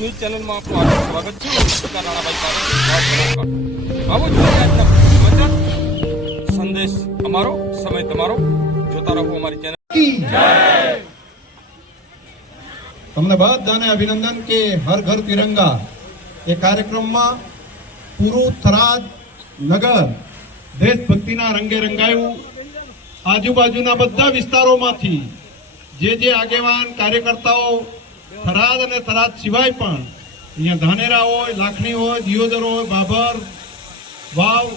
News ચેનલમાં આપનું હાર્દિક સ્વાગત છે. રાણાભાઈ. આવો જોઈએ સંદેશ અમારો, સમય તમારો. જોતા રહો અમારી ચેનલ. તમને બધાને અભિનંદન કે હર ઘર તિરંગા. એ કાર્યક્રમમાં પૂરું થરાદ નગર દેશભક્તિના રંગે રંગાયું. આજુબાજુના બધા વિસ્તારોમાંથી જે જે આગેવાન કાર્યકર્તાઓ થરાદ અને થરાદ સિવાય પણ અહીંયા ધાનેરા હોય લાખણી હોય દિયોદર હોય બાબર વાવ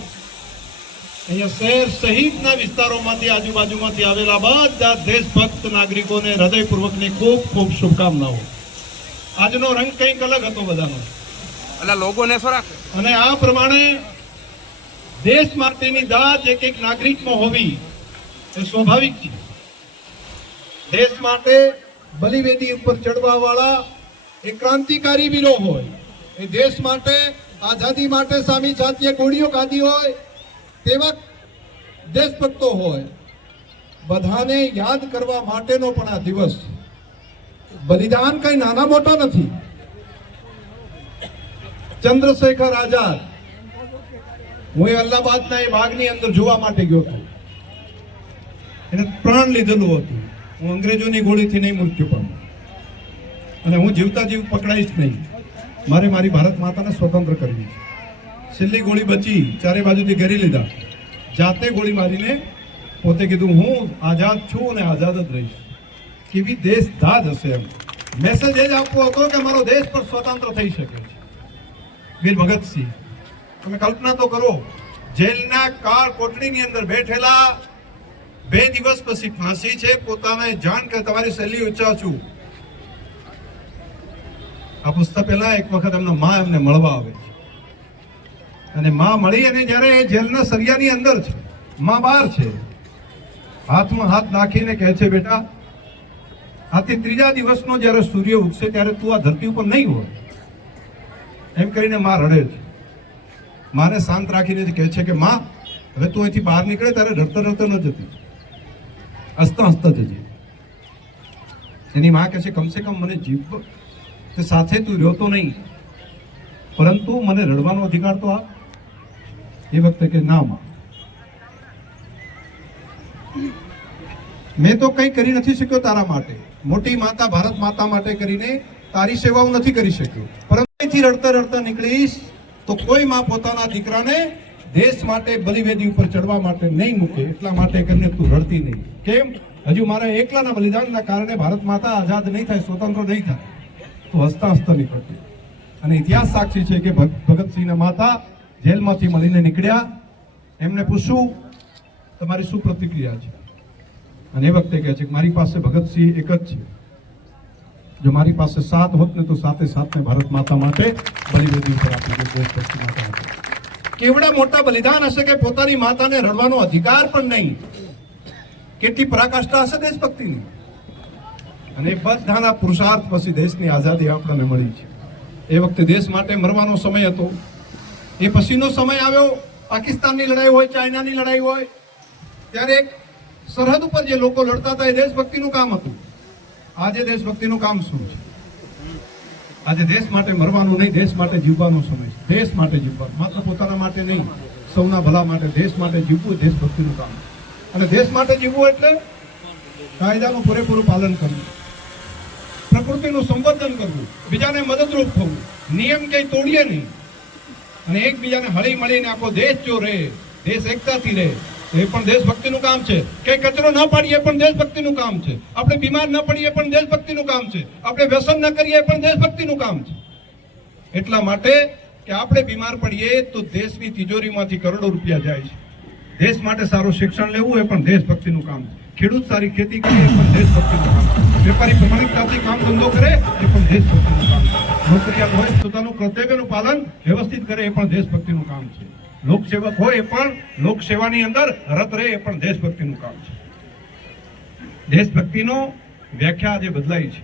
અહીંયા શહેર સહિતના વિસ્તારોમાંથી આજુબાજુમાંથી આવેલા બધા દેશભક્ત નાગરિકોને હૃદયપૂર્વકની ખૂબ ખૂબ શુભકામનાઓ. આજનો રંગ કંઈક અલગ હતો બધાનો. એટલે લોકોને ફરક અને આ પ્રમાણે દેશ માટેની દાદ એક એક નાગરિકમાં હોવી એ સ્વાભાવિક છે. દેશ માટે બલિવેદી ઉપર ચડવા વાળા એ ક્રાંતિકારી વીરો હોય, એ દેશ માટે, આઝાદી માટે સામી જાતીય ગોળીઓ ખાધી હોય, તેવા દેશભક્તો હોય, બધાને યાદ કરવા માટેનો પણ આ દિવસ બલિદાન કઈ નાના મોટા નથી. ચંદ્રશેખર આઝાદ, હું એ અલ્હાબાદના એ બાગની અંદર જોવા માટે ગયો હતો. એને પ્રાણ લીધેલું હતું. હું અંગ્રેજોની ગોળીથી નહીં મૃત્યુ પામું અને હું જીવતા જીવ પકડાઈશ નહીં. મારે મારી ભારત માતાને સ્વતંત્ર કરવી છે. છેલ્લી ગોળી બચી, ચારે બાજુથી ઘેરી લીધા. જાતે ગોળી મારીને પોતે કીધું, હું આઝાદ છું અને આઝાદ જ રહીશ. કેવી દેશ દાજ હશે એમ. મેસેજ એ જ આપવો હતો કે મારો દેશ પણ સ્વતંત્ર થઈ શકે છે. વીર ભગતસિંહ, તમે કલ્પના તો કરો, જેલના કાર કોટડીની અંદર બેઠેલા બે દિવસ પછી ફાંસી છે, પોતાને જાણ કે તમારી શૈલી ઉચ્ચાચું આ પુસ્તક પહેલા એક વખત એમનો માં એમને મળવા આવે છે. અને માં મળી અને જ્યારે એ જેલના સરિયાની અંદર છે, માં બહાર છે, હાથમાં હાથ નાખીને કહે છે, બેટા, આથી ત્રીજા દિવસનો જ્યારે સૂર્ય ઉગશે ત્યારે તું આ ધરતી ઉપર નહીં હોય. એમ કરીને માં રડે છે. માને શાંત રાખીને કહે છે કે, માં, હવે તું અહીંથી બહાર નીકળે ત્યારે ડરતો ડરતો ન જતી. હસતા હસતા જજે. એની માં કહે છે, કમસે કમ મને જીવ કે સાથે તું રહ્યો તો નહીં, પરંતુ મને રડવાનો અધિકાર તો આ એ વખતે કે, ના માં, મેં તો કંઈ કરી નથી શક્યો તારા માટે. મોટી માતા ભારત માતા માટે કરીને તારી સેવા હું નથી કરી શક્યો. પરંતુ રડતા રડતા નીકળીશ તો કોઈ માં પોતાના દીકરાને દેશ માટે બલિવેદી ઉપર ચડવા માટે નહીં મૂકે, એટલા માટે કરીને તું રડતી નહીં. કેમ? હજુ મારા એકલાના બલિદાનના કારણે ભારત માતા આઝાદ નહીં થાય, સ્વતંત્ર નહીં થાય. તો હસતા હસતા નીકળતી અને ઇતિહાસ સાક્ષી છે કે ભગ- ભગતસિંહના માતા જેલમાંથી મળીને નીકળ્યા. એમને પૂછ્યું, તમારી શું પ્રતિક્રિયા છે? અને એ વખતે કહે છે કે, મારી પાસે ભગતસિંહ એક જ છે. જો મારી પાસે સાત હોત ને તો સાથે સાતને ભારત માતા માટે બલિવેદી ઉપર આપી દેશ દેશભક્તિ માતા કેવડા મોટા બલિદાન હશે કે પોતાની માતાને રડવાનો અધિકાર પણ નહીં? કેટલી પરાકાષ્ઠા હશે દેશભક્તિની? અને બધાના પુરુષાર્થ પછી દેશની આઝાદી આપણને મળી છે. એ વખતે દેશ માટે મરવાનો સમય હતો. એ પછીનો સમય આવ્યો. પાકિસ્તાનની લડાઈ હોય, ચાઇનાની લડાઈ હોય, ત્યારે એક સરહદ ઉપર જે લોકો લડતા હતા એ દેશભક્તિનું કામ હતું. આજે દેશભક્તિનું કામ શું છે? આજે દેશ માટે મરવાનું નહીં, દેશ માટે જીવવાનો સમય છે. દેશ માટે જીવવાનું. માત્ર પોતાના માટે નહીં, સૌના ભલા માટે દેશ માટે જીવવું દેશભક્તિનું કામ અને દેશ માટે જીવવું એટલે કાયદાનું પૂરેપૂરું પાલન કરવું. પ્રકૃતિનું સંવર્ધન કરવું. બીજાને મદદરૂપ થવું. નિયમ કંઈ તોડીએ નહીં. અને એકબીજાને હળી મળીને આખો દેશ જો રહે, દેશ એકતાથી રહે એ પણ દેશભક્તિનું કામ છે. કે કચરો ન પાડીએ પણ દેશભક્તિનું કામ છે. આપણે બીમાર ન પડીએ પણ દેશભક્તિનું કામ છે. આપણે વ્યસન ન કરીએ પણ દેશભક્તિનું કામ છે. એટલા માટે કે આપણે બીમાર પડીએ તો દેશની તિજોરીમાંથી કરોડો રૂપિયા જાય છે. દેશ માટે સારું શિક્ષણ લેવું એ પણ દેશભક્તિનું કામ છે. ખેડૂત સારી ખેતી કરે એ પણ દેશભક્તિનું કામ છે. વેપારી પ્રમાણિકતાથી કામ ધંધો કરે એ પણ દેશભક્તિનું કામ છે. નોકરિયાત હોય પોતાનું કર્તવ્યનું પાલન વ્યવસ્થિત કરે એ પણ દેશભક્તિનું કામ છે. લોકસેવક હોય એ પણ લોકસેવાની અંદર રત રહે એ પણ દેશભક્તિનું કામ છે. દેશભક્તિનો વ્યાખ્યા આજે બદલાઈ છે.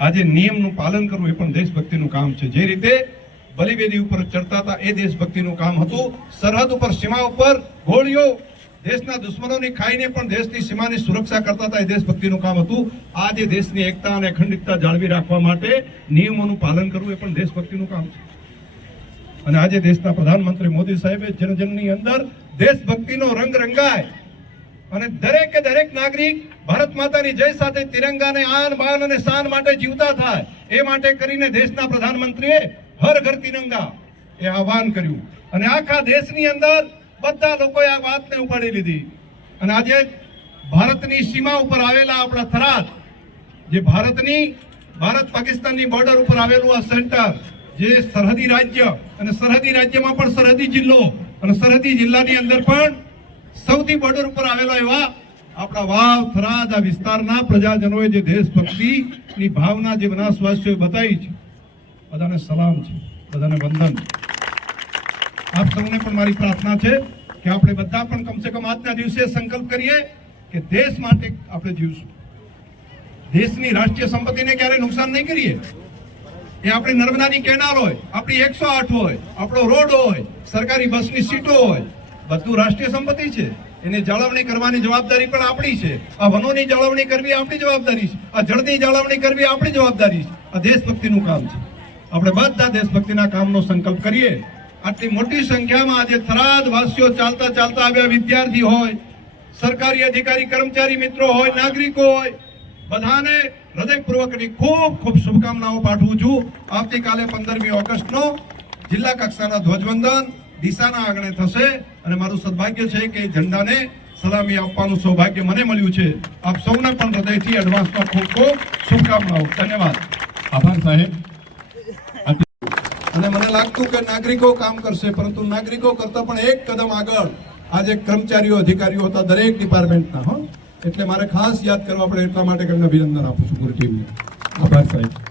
આજે નિયમનું પાલન કરવું એ પણ દેશભક્તિનું કામ છે. જે રીતે બલિવેદી ઉપર ચડતા હતા એ દેશભક્તિનું કામ હતું. સરહદ ઉપર, સીમા ઉપર ગોળીઓ દેશના દુશ્મનોની ખાઈને પણ દેશની સીમાની સુરક્ષા કરતા હતા એ દેશભક્તિનું કામ હતું. આજે દેશની એકતા અને અખંડિતતા જાળવી રાખવા માટે નિયમોનું પાલન કરવું એ પણ દેશભક્તિનું કામ છે. અને આજે દેશના પ્રધાનમંત્રી મોદી સાહેબે જનજનની અંદર દેશભક્તિનો રંગ રંગાય. અને દરેકે દરેક નાગરિક ભારત માતાની જય સાથે તિરંગાને આન બાન અને શાન માટે જીવતા થાય. એ માટે કરીને દેશના પ્રધાનમંત્રીએ હર ઘર તિરંગા એ આહવાન કર્યું. અને આખા દેશની અંદર બધા લોકોએ આ વાતને ઉપાડી લીધી. અને આજે ભારતની સીમા ઉપર આવેલા આપણા થરાદ, જે ભારતની, ભારત પાકિસ્તાનની બોર્ડર ઉપર આવેલું આ સેન્ટર જે સરહદી રાજ્ય અને સરહદી રાજ્યમાં પણ સરહદી જિલ્લો અને સરહદી જિલ્લાની અંદર પણ સૌથી બોર્ડર ઉપર આવેલો એવા આપણા વાવ, થરાદ આ વિસ્તારના પ્રજાજનોએ જે દેશભક્તિની ભાવના જે બનાસવાસીઓએ બતાવી છે, બધાને સલામ છે, બધાને વંદન આપ સૌને પણ મારી પ્રાર્થના છે કે આપણે બધા પણ કમસે કમ આજના દિવસે સંકલ્પ કરીએ કે દેશ માટે આપણે જીવશું. દેશની રાષ્ટ્રીય સંપત્તિને ક્યારેય નુકસાન નહીં કરીએ. એ આપણી નર્મદાની કેનાલ હોય, આપણી એકસો આઠ હોય, આપણો રોડ હોય, સરકારી બસની સીટો હોય, બધું રાષ્ટ્રીય સંપત્તિ છે. એની જાળવણી કરવાની જવાબદારી પણ આપણી છે. આ વનોની જાળવણી કરવી આપણી જવાબદારી છે. આ જળની જાળવણી કરવી આપણી જવાબદારી છે. આ દેશભક્તિનું કામ છે. આપણે બધા દેશભક્તિના કામનો સંકલ્પ કરીએ. આટલી મોટી સંખ્યામાં આજે થરાદ વાસીઓ ચાલતા ચાલતા આવ્યા વિદ્યાર્થી હોય, સરકારી અધિકારી કર્મચારી મિત્રો હોય, નાગરિકો હોય, બધાને હૃદયપૂર્વકની ખૂબ ખૂબ શુભકામનાઓ પાઠવું છું. આવતીકાલે પંદરમી ઓગસ્ટનો જિલ્લા કક્ષાના ધ્વજવંદન દિશાના આંગણે થશે અને મારું સદભાગ્ય છે કે ઝંડાને સલામી આપવાનું સૌભાગ્ય મને મળ્યું છે. આપ સૌને પણ હૃદયથી એડવાન્સમાં ખૂબ ખૂબ શુભકામનાઓ. ધન્યવાદ. આભાર સાહેબ. અને મને લાગતું કે નાગરિકો કામ કરશે પરંતુ નાગરિકો કરતા પણ એક કદમ આગળ આજે કર્મચારીઓ અધિકારીઓ હતા દરેક ડિપાર્ટમેન્ટના હો. એટલે મારે ખાસ યાદ કરવા પડે એટલા માટે અભિનંદન આપું છું પૂરી ટીમને. આભાર સાહેબ.